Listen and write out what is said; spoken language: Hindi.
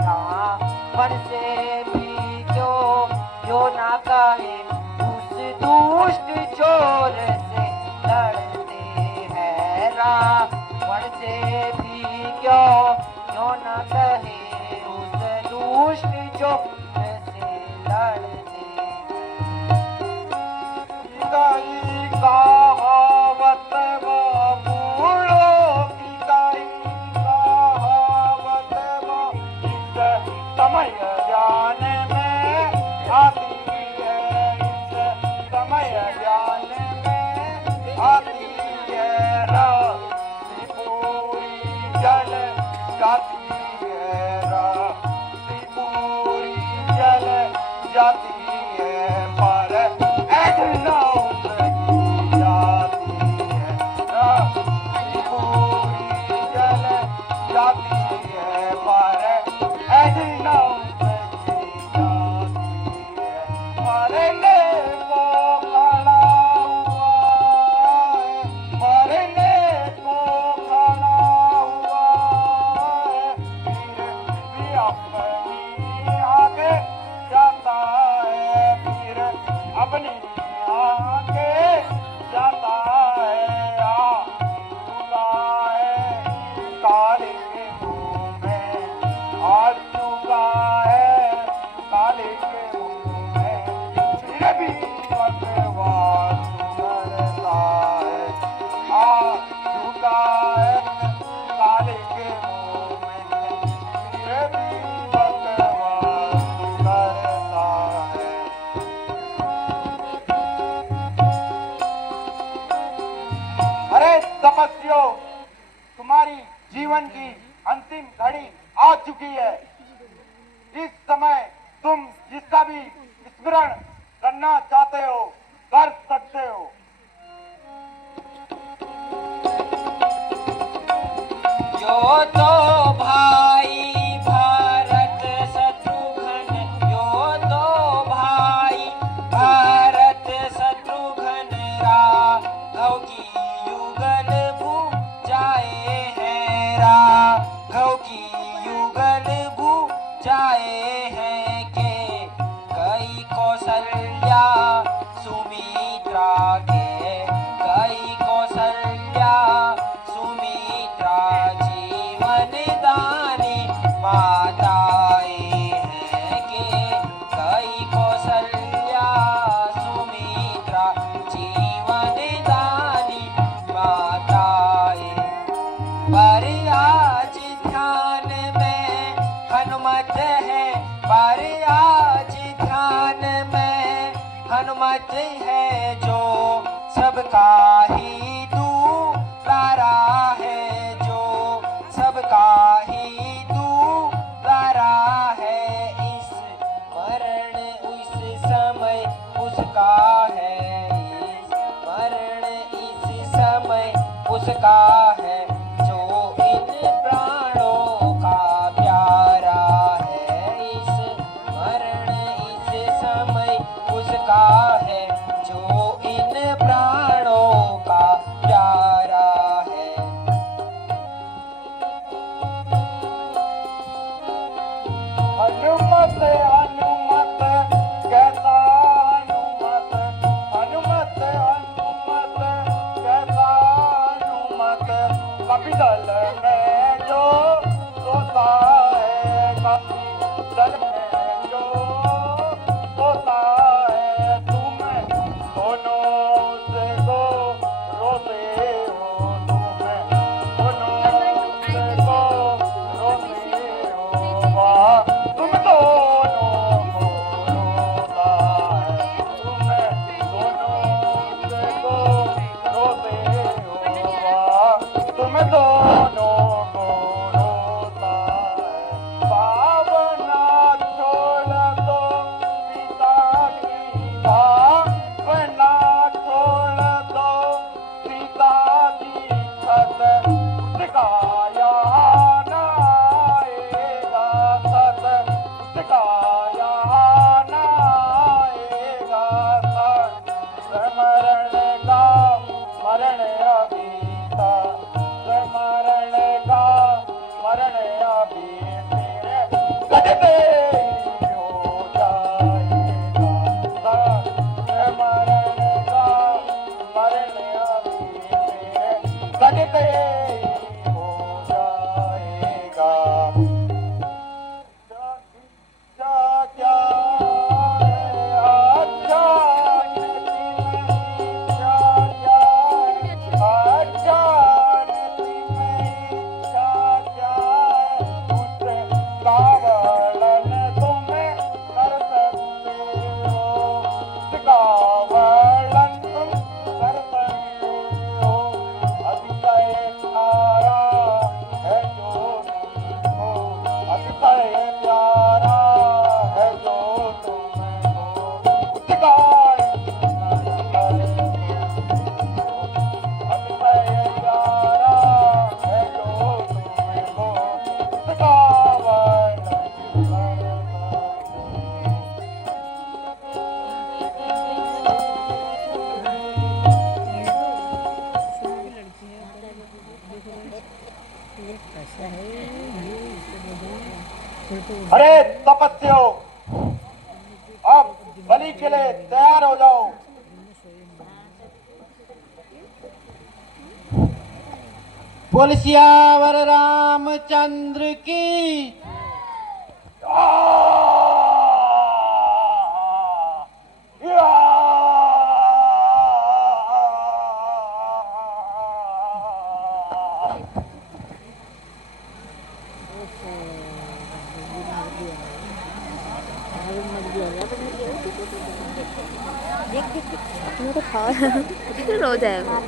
रावण से भी क्यों ना कहे उस दुष्ट चोर से लड़ते हैं रावण से भी क्यों ना कहे उस दुष्ट चोर से लड़ते कई कहावत बूढ़ों की कई कहावत इस समय ज्ञान में आती है इस समय ज्ञान में आती है रात्रि पूरी जल जाती है रात्रि पूरी जल जाती है पर एक नाव नहीं जाती है रात्रि पूरी जल जाती है पर एक नाव नहीं जाती है मरने को खड़ा हुआ है मरने को खड़ा हुआ है फिर भी अपनी आगे जाता है फिर अपनी आगे जाता है आ चुका है काले के मुंह में आ चुका है काले के मुंह में फिर भी बकवास करता है आ चुका है काले के मुंह में फिर भी बकवास करता है अरे तपस्वियों तुम्हारी जीवन की अंतिम घड़ी आ चुकी है इस समय तुम जिसका भी स्मरण करना चाहते हो कर सकते हो यो तो भाई भारत शत्रुघ्न यो तो भाई भारत शत्रुघ्न राघव की युगल भुजाए हैं राघव की युगल भुजाए हैं के कई कौशल्या सुमित्रा के कई कौशल्या सुमित्रा जीवन दानी माताएं हैं के कई कौशल्या सुमित्रा जीवन दानी माताएं पर आज ध्यान में हनुमत है पर आज ध्यान में हनुमत है जो सबका ही दुलारा है जो सबका ही दुलारा है इस मरण उस समय उसका है इस मरण इस समय उसका है जो इन प्राणों का प्यारा है इस मरण इस समय उसका है जो इन प्राणों का प्यारा है हनुमत हनुमत कैसा हनुमत हनुमत हनुमत कैसा हनुमत कपिदल में जो सोता है कपिदल में जो सोता है तुम दोनों से को रोते हो तुम दोनों से को रोते हो वाह तुम दोनों को रोता है तुम दोनों से को रोते हो वाह तुम दोनों को रोता है पावन अरे तपस्वियों, अब बलि के लिए तैयार हो जाओ। बोल सियावर रामचंद्र की। देख देख देख, मेरे को खा फिर हो जाएगा।